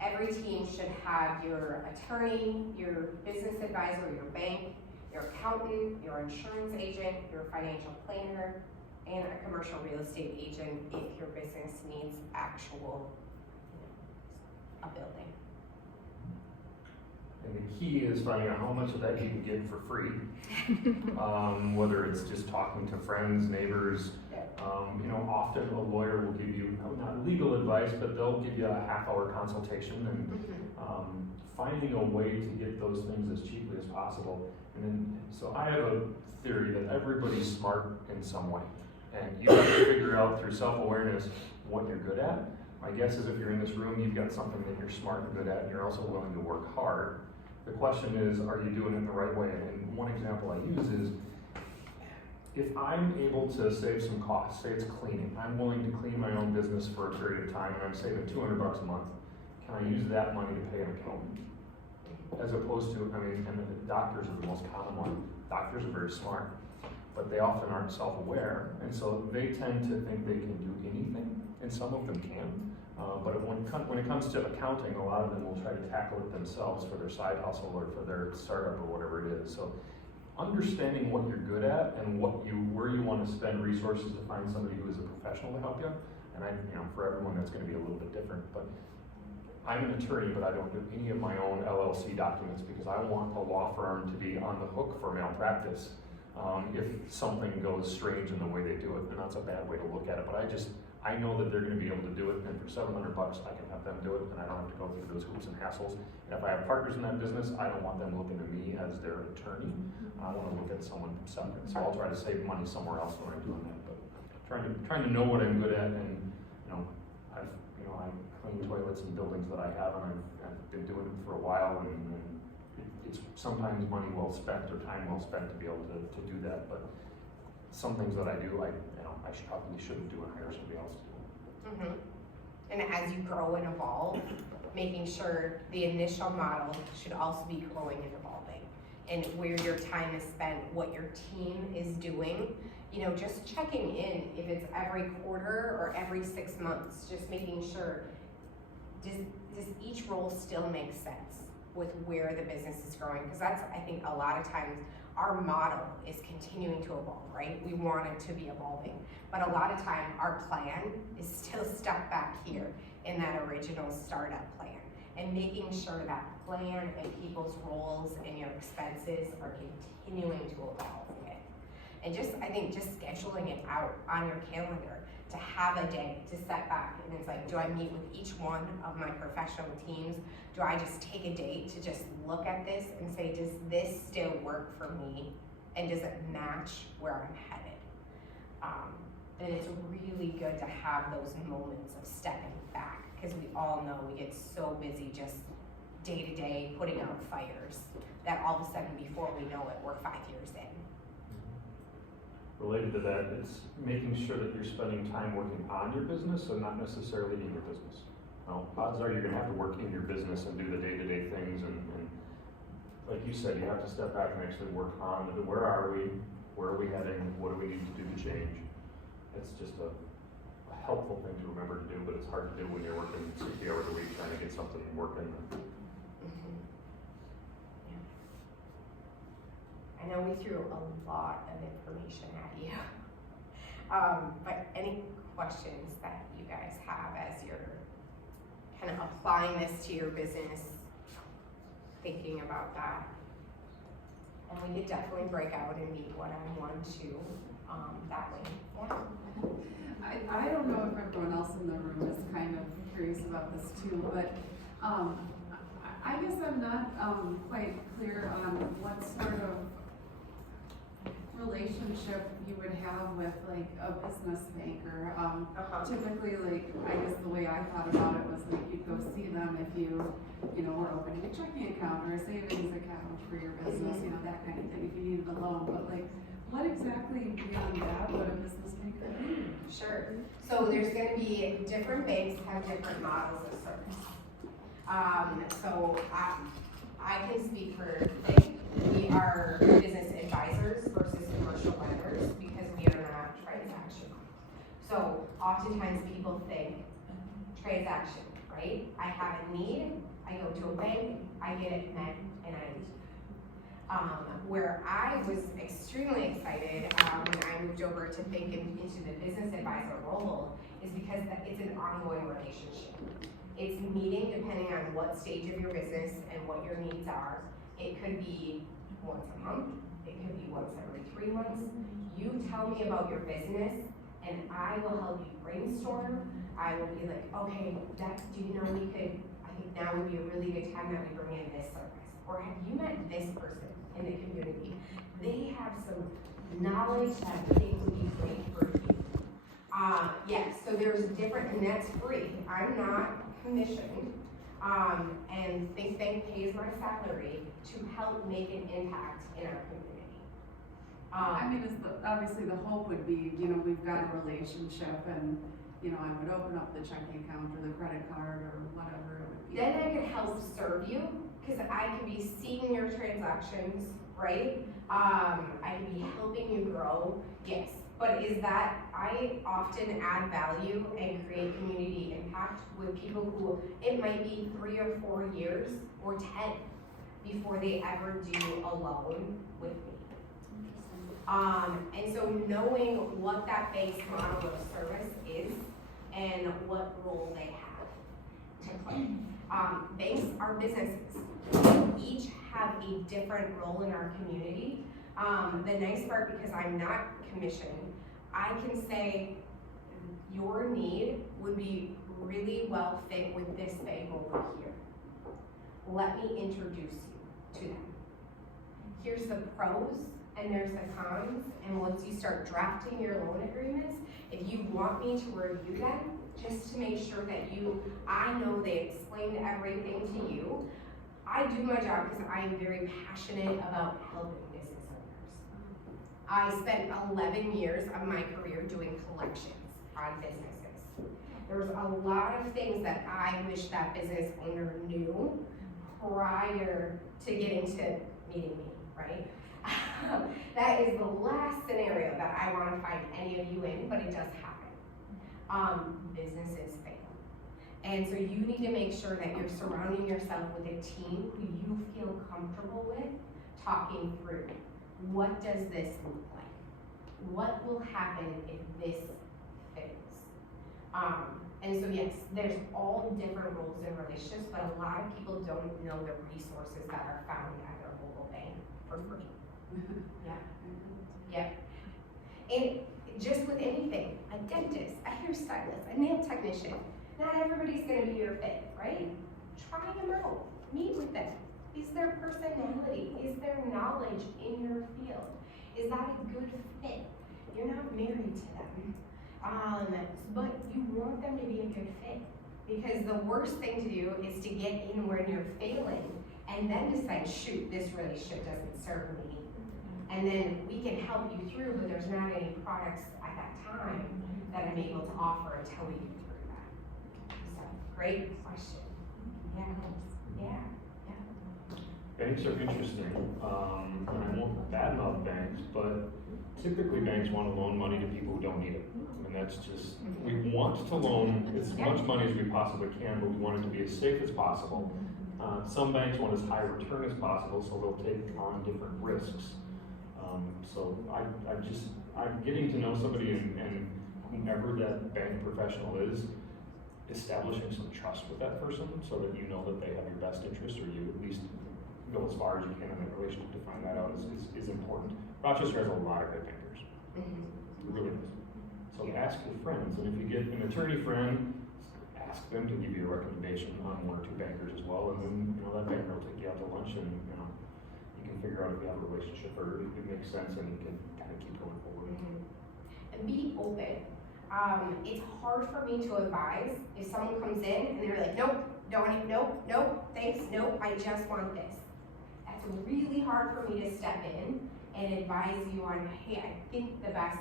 every team should have your attorney, your business advisor, your bank, your accountant, your insurance agent, your financial planner, and a commercial real estate agent if your business needs actual, a building. And the key is finding out how much of that you can get for free. Whether it's just talking to friends, neighbors. Often a lawyer will give you, not legal advice, but they'll give you a half-hour consultation, and finding a way to get those things as cheaply as possible. And then, so I have a theory that everybody's smart in some way, and you have to figure out through self-awareness what you're good at. My guess is if you're in this room, you've got something that you're smart and good at, and you're also willing to work hard. The question is, are you doing it the right way? And one example I use is, if I'm able to save some costs, say it's cleaning, I'm willing to clean my own business for a period of time, and I'm saving $200 a month, can I use that money to pay an accountant? As opposed to, and the doctors are the most common one. Doctors are very smart, but they often aren't self-aware, and so they tend to think they can do anything, and some of them can. But when it comes to accounting, a lot of them will try to tackle it themselves for their side hustle or for their startup or whatever it is. So understanding what you're good at and where you want to spend resources to find somebody who is a professional to help you. And for everyone that's going to be a little bit different, but I'm an attorney, but I don't do any of my own LLC documents because I want the law firm to be on the hook for malpractice if something goes strange in the way they do it. And that's a bad way to look at it, but I know that they're going to be able to do it, and for $700 I can have them do it, and I don't have to go through those hoops and hassles. And if I have partners in that business, I don't want them looking at me as their attorney. I want to look at someone separate. So I'll try to save money somewhere else when I'm doing that. But trying to know what I'm good at, and I clean toilets and buildings that I have, and I've been doing it for a while, and it's sometimes money well spent or time well spent to be able to do that. But some things that I do, I probably shouldn't do and hire somebody else to do. Mm-hmm. And as you grow and evolve, making sure the initial model should also be growing and evolving, and where your time is spent, what your team is doing. Just checking in if it's every quarter or every 6 months, just making sure, does each role still make sense with where the business is growing? Because that's, I think, a lot of times our model is continuing to evolve, right? We want it to be evolving, but a lot of time our plan is still stuck back here in that original startup plan, and making sure that plan and people's roles and your expenses are continuing to evolve with it. And I think scheduling it out on your calendar to have a day to set back, and it's like, do I meet with each one of my professional teams? Do I just take a date to just look at this and say, does this still work for me? And does it match where I'm headed? And it's really good to have those moments of stepping back, because we all know we get so busy just day to day putting out fires that all of a sudden before we know it, we're 5 years in. Related to that, it's making sure that you're spending time working on your business and not necessarily in your business. Now, odds are you're going to have to work in your business and do the day-to-day things, and like you said, you have to step back and actually work on where are we heading, what do we need to do to change. It's just a helpful thing to remember to do, but it's hard to do when you're working 60 hours a week trying to get something working. I know we threw a lot of information at you, but any questions that you guys have as you're kind of applying this to your business, thinking about that? And we could definitely break out and meet one-on-one too, that way. Yeah. I don't know if everyone else in the room is kind of curious about this too, but I guess I'm not quite clear on what sort of relationship you would have with like a business banker. Typically, like, I guess the way I thought about it was like you'd go see them if you were opening a checking account or a savings account for your business, that kind of thing, if you needed a loan. But like, what exactly beyond that would a business banker do? Sure. So there's going to be different banks have different models of service. So I can speak for Think. We are business advisors versus commercial lenders because we are not transactional. So oftentimes people think transaction, right? I have a need, I go to a bank, I get it met, and I leave. Where I was extremely excited when I moved over to Think into the business advisor role is because it's an ongoing relationship. It's meeting depending on what stage of your business and what your needs are. It could be once a month, it could be once every 3 months. You tell me about your business and I will help you brainstorm. I will be like, okay, Dex, do you know I think now would be a really good time that we bring in this service. Or have you met this person in the community? They have some knowledge that I think would be great for you. Yes, so there's different, and that's free. I'm not commissioned, and Think Bank pays my salary to help make an impact in our community. I mean, obviously the hope would be, we've got a relationship and, I would open up the checking account or the credit card or whatever it would be. Then I could help serve you, because I could be seeing your transactions, right? I could be helping you grow, yes. But I often add value and create community impact with people who it might be 3 or 4 years or 10 before they ever do a loan with me. And so knowing what that base model of service is and what role they have to play. Banks are businesses. Each have a different role in our community. The nice part, because I'm not commissioned, I can say your need would be really well fit with this bank over here. Let me introduce you to them. Here's the pros and there's the cons, and once you start drafting your loan agreements, if you want me to review them, just to make sure that I know they explained everything to you. I do my job because I am very passionate about helping business owners. I spent 11 years of my career doing collections on businesses. There's a lot of things that I wish that business owner knew prior to getting to meeting me, right? That is the last scenario that I want to find any of you in, but it does happen. Businesses fail. And so you need to make sure that you're surrounding yourself with a team who you feel comfortable with talking through. What does this look like? What will happen if this fails? And so yes, there's all different roles in relationships, but a lot of people don't know the resources that are found at their local bank for free. Yeah. And just with anything, a dentist, a hairstylist, a nail technician, not everybody's gonna be your fit, right? Try them out, meet with them. Is their personality, is their knowledge in your field? Is that a good fit? You're not married to them, but you want them to be a good fit. Because the worst thing to do is to get in when you're failing and then decide, shoot, this relationship doesn't serve me. And then we can help you through, but there's not any products at that time that I'm able to offer until we get through that. So, great question. Yeah. Banks are interesting, and I won't badmouth banks, but typically banks want to loan money to people who don't need it. I mean, that's just, we want to loan as much money as we possibly can, but we want it to be as safe as possible. Some banks want as high return as possible, so they'll take on different risks. So I'm getting to know somebody and whomever that bank professional is, establishing some trust with that person so that you know that they have your best interest, or you at least go as far as you can in that relationship to find that out is important. Rochester has a lot of good bankers. It really does. So ask your friends, and if you get an attorney friend, ask them to give you a recommendation on 1 or 2 bankers as well, and then that banker will take you out to lunch, and you can figure out if you have a relationship or if it makes sense, and you can kind of keep going forward. And be open. It's hard for me to advise if someone comes in and they're like, nope, nope, thanks, nope, I just want this. That's really hard for me to step in and advise you on, hey, I think the best,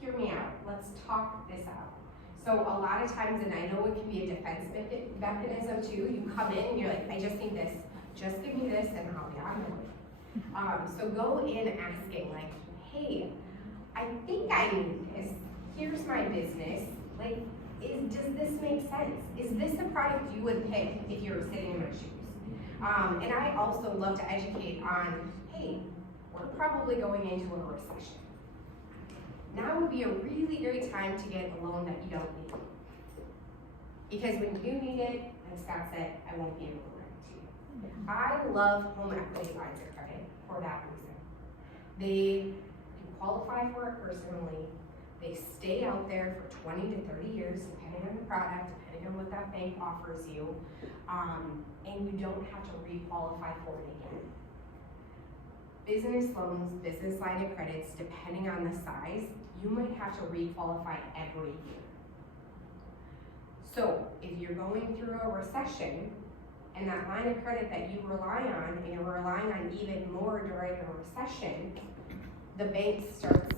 hear me out, let's talk this out. So a lot of times, and I know it can be a defense mechanism too, you come in and you're like, I just need this, just give me this and I'll be on my way. So go in asking hey, I think I need this. Here's my business. Does this make sense? Is this a product you would pick if you were sitting in my shoes? And I also love to educate on, hey, we're probably going into a recession. Now would be a really great time to get a loan that you don't need. Because when you need it, like Scott said, I won't be able to lend it to you. I love home equity lines of credit for that reason. They qualify for it personally. They stay out there for 20 to 30 years, depending on the product, depending on what that bank offers you, and you don't have to re-qualify for it again. Business loans, business line of credits, depending on the size, you might have to re-qualify every year. So if you're going through a recession, and that line of credit that you rely on, and you're relying on even more during a recession, the bank starts to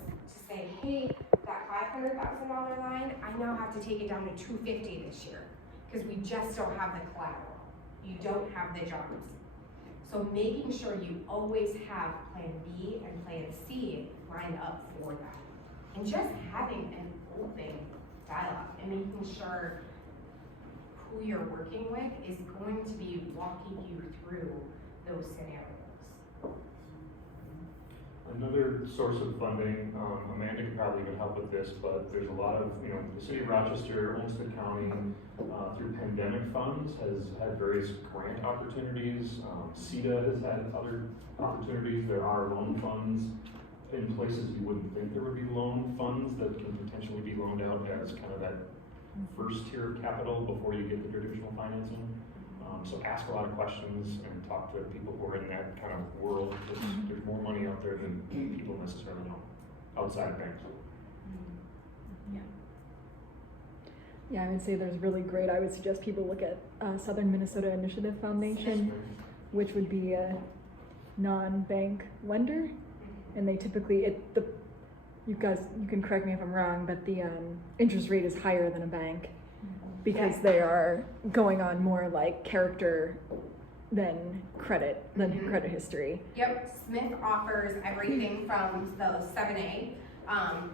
say, hey, that $500,000 line, I now have to take it down to $250,000 this year because we just don't have the collateral. You don't have the jobs. So making sure you always have plan B and plan C lined up for that. And just having an open dialogue and making sure who you're working with is going to be walking you through those scenarios. Another source of funding, Amanda could probably even help with this, but there's a lot of, the city of Rochester, Olmsted County, through pandemic funds has had various grant opportunities. CETA has had other opportunities. There are loan funds in places you wouldn't think there would be loan funds that can potentially be loaned out as kind of that first tier of capital before you get the traditional financing. So ask a lot of questions and talk to people who are in that kind of world. There's more money out there than people necessarily know outside of banks. Yeah, I would say there's really great, I would suggest people look at Southern Minnesota Initiative Foundation, which would be a non-bank lender. And they typically, you guys, you can correct me if I'm wrong, but the interest rate is higher than a bank because they are going on more like character than credit history. Yep, Smith offers everything from the 7A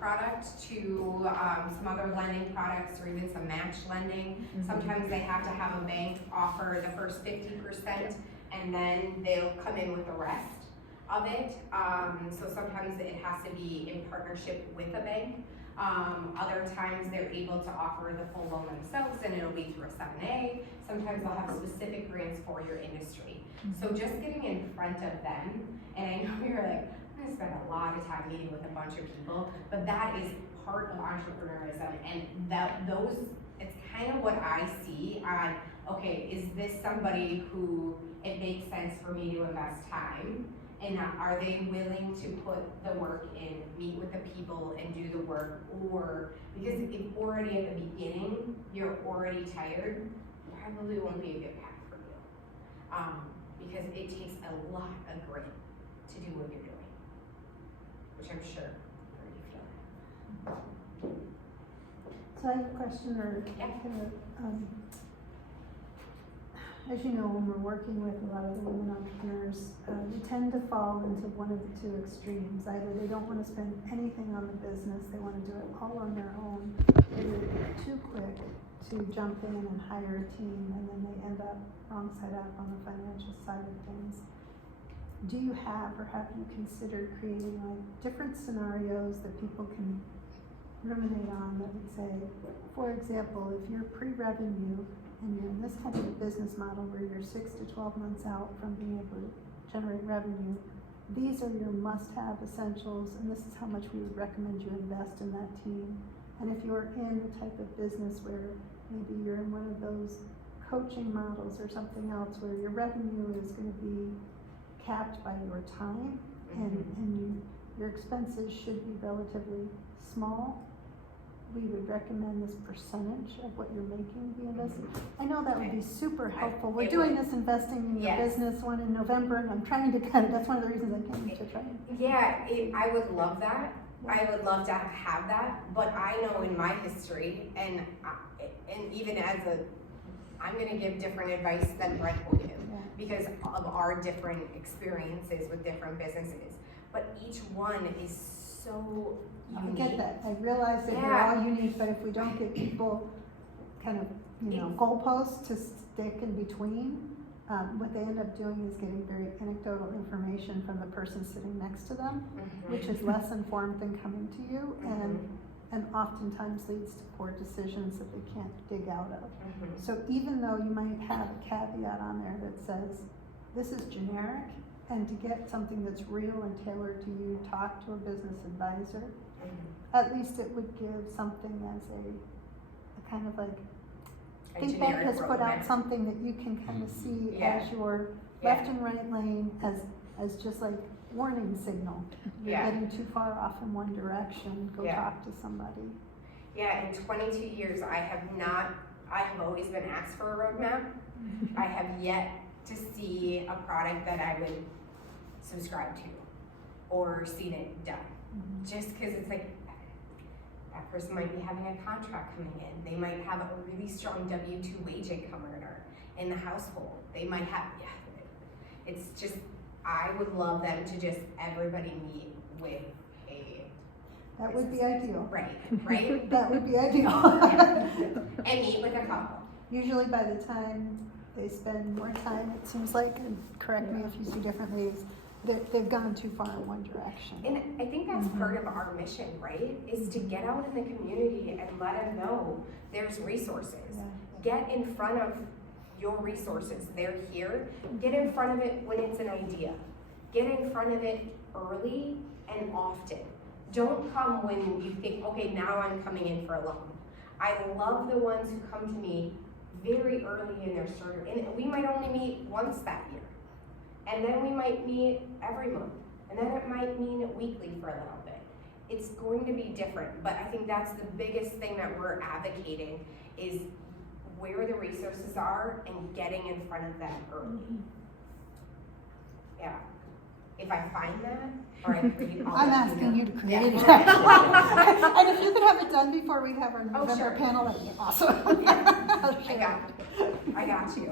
product to some other lending products or even some match lending. Sometimes they have to have a bank offer the first 50% and then they'll come in with the rest of it. So sometimes it has to be in partnership with a bank. Other times they're able to offer the full loan themselves and it'll be through a 7A. Sometimes they'll have specific grants for your industry. So just getting in front of them, and I know you're like, I'm gonna spend a lot of time meeting with a bunch of people, but that is part of entrepreneurism, and it's kind of what I see on, okay, is this somebody who it makes sense for me to invest time? And are they willing to put the work in, meet with the people and do the work? Or, because if already at the beginning, you're already tired, probably won't be a good path for you. Because it takes a lot of grit to do what you're doing, which I'm sure you feel. So I have a question or kind of, as you know, when we're working with a lot of the women entrepreneurs, we tend to fall into one of the two extremes. Either they don't want to spend anything on the business, they want to do it all on their own, or they're too quick to jump in and hire a team, and then they end up wrong side up on the financial side of things. Do you have or have you considered creating like different scenarios that people can ruminate on that would say, for example, if you're pre-revenue and you're in this kind of a business model where you're 6 to 12 months out from being able to generate revenue, these are your must-have essentials, and this is how much we would recommend you invest in that team. And if you're in the type of business where maybe you're in one of those coaching models or something else where your revenue is going to be capped by your time, and your expenses should be relatively small, we would recommend this percentage of what you're making be invested. I know that would be super helpful. We're doing this investing in your business one in November, and I'm trying to kind of, that's one of the reasons I came to try. Yeah, I would love that. I would love to have that, but I know in my history, and even as I'm going to give different advice than Brett will give because of our different experiences with different businesses. But each one is so unique. I get that. I realize that they're all unique, but if we don't give people kind of, goalposts to stick in between, what they end up doing is getting very anecdotal information from the person sitting next to them, which is less informed than coming to you, and oftentimes leads to poor decisions that they can't dig out of. So even though you might have a caveat on there that says, this is generic, and to get something that's real and tailored to you, talk to a business advisor, at least it would give something as a kind of like, Think Bank has put out something that you can kind of see as your left and right lane as just like warning signal. You're getting too far off in one direction, go talk to somebody. Yeah, in 22 years I have always been asked for a roadmap. I have yet to see a product that I would subscribe to or seen it done. Just because it's like, that person might be having a contract coming in. They might have a really strong W-2 wage income earner in the household. They might have, it's just, I would love them to just, everybody meet with a... That would be ideal. Right? That would be ideal. And meet with a couple. Usually by the time they spend more time, it seems like, and correct me if you see differently, they've gone too far in one direction. And I think that's part of our mission, right? Is to get out in the community and let them know there's resources. Yeah. Get in front of your resources. They're here. Get in front of it when it's an idea. Get in front of it early and often. Don't come when you think, okay, now I'm coming in for a loan. I love the ones who come to me very early in their starter, and we might only meet once that year. And then we might meet every month. And then it might mean weekly for a little bit. It's going to be different, but I think that's the biggest thing that we're advocating is where the resources are and getting in front of them early. Yeah. If I find that, or I create all I'm that, asking you to create it. Yeah. And if you could have it done before we have our November sure. panel, that'd be awesome. I got you.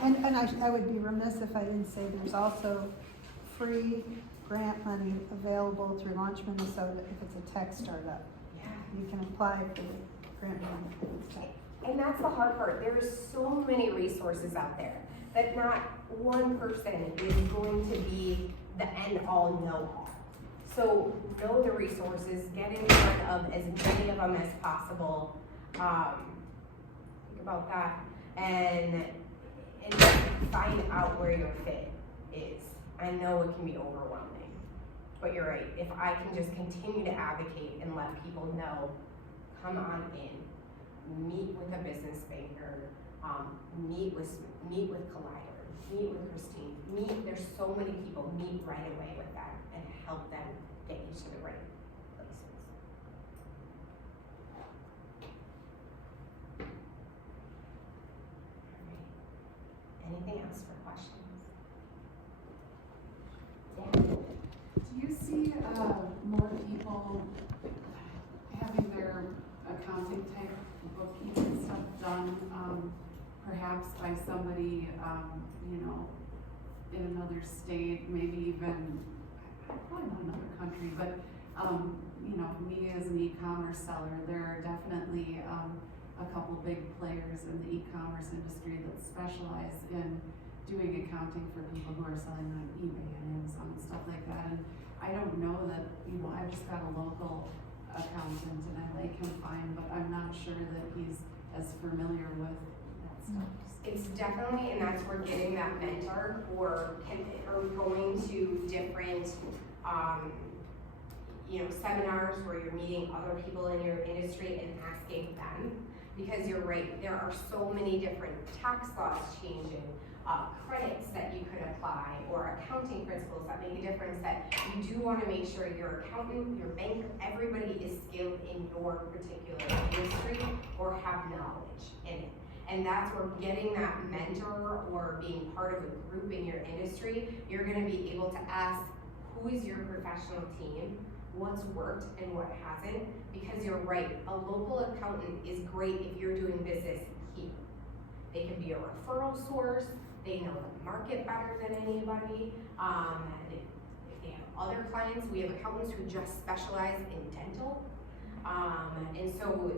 And I would be remiss if I didn't say there's also free grant money available through Launch Minnesota if it's a tech startup. Yeah. You can apply for the grant money and stuff. And that's the hard part. There are so many resources out there that not one person is going to be the end all know all. So know the resources, get in front of as many of them as possible. Think about that and find out where your fit is. I know it can be overwhelming, but you're right. If I can just continue to advocate and let people know, come on in, meet with a business banker, meet with Collider, meet with Christine, there's so many people, meet right away with them and help them get you to the right places. Anything else for questions? Yeah. Do you see more people having their accounting type bookkeeping stuff done, perhaps by somebody, in another state, maybe even, probably not another country, but, me as an e-commerce seller, there are definitely a couple big players in the e-commerce industry that specialize in doing accounting for people who are selling on eBay and Amazon and stuff like that. And I don't know that, I've just got a local accountant and I like him fine, but I'm not sure that he's as familiar with that stuff. It's definitely, and that's where getting that mentor or going to different, seminars where you're meeting other people in your industry and asking them, because you're right, there are so many different tax laws changing, credits that you could apply, or accounting principles that make a difference, that you do want to make sure your accountant, your bank, everybody is skilled in your particular industry or have knowledge in it. And that's where getting that mentor or being part of a group in your industry, you're going to be able to ask, who is your professional team? What's worked and what hasn't? Because you're right, a local accountant is great if you're doing business here. They can be a referral source. They know the market better than anybody. If they have other clients, we have accountants who just specialize in dental. And so,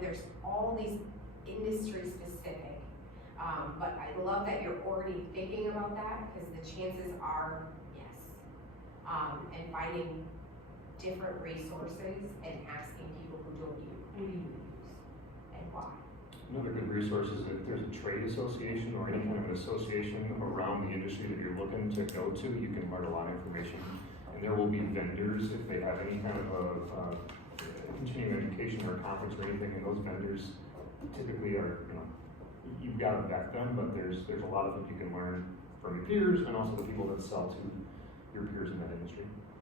there's all these industry specific, but I love that you're already thinking about that, because the chances are yes. And finding different resources and asking people who do you use and why. Another good resource is if there's a trade association or any kind of an association around the industry that you're looking to go to, you can learn a lot of information. And there will be vendors if they have any kind of a continuing education or conference or anything, and those vendors typically are, you've got to vet them, but there's a lot of it you can learn from your peers and also the people that sell to your peers in that industry.